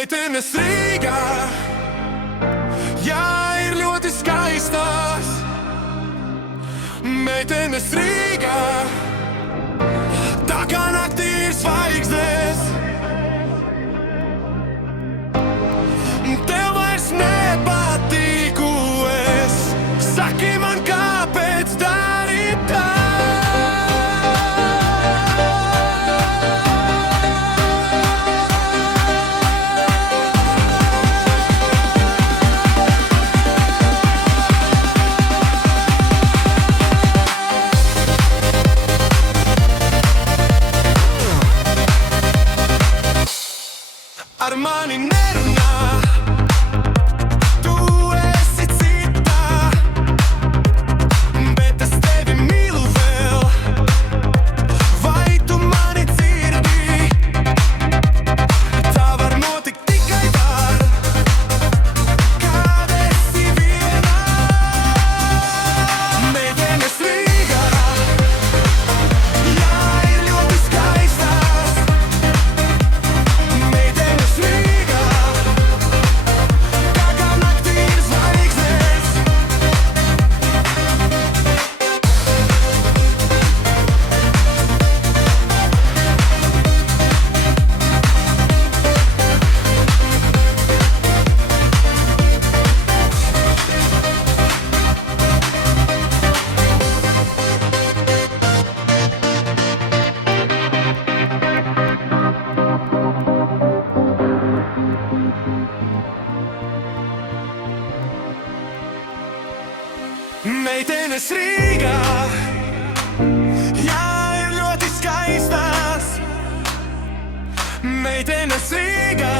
Meitenes Rīgā, jā, ir ļoti skaistas. Meitenes Rīgā, tā kā naktī ir zvaigznes. Tev vairs nepatīku es, saki man, kāpēc dari tā. Ar mani nerunā, tu esi citā, bet es tevi mīlu vēl. Vai tu mani dzirdi? Tā var notikt tikai var, kad esi vienā. Meitenes Rīgā, jā, ir ļoti skaistas. Meitenes Rīgā, tā kā naktī ir zvaigznes. Meitenes Rīgā, jā, ir ļoti skaistas. Meitenes Rīgā,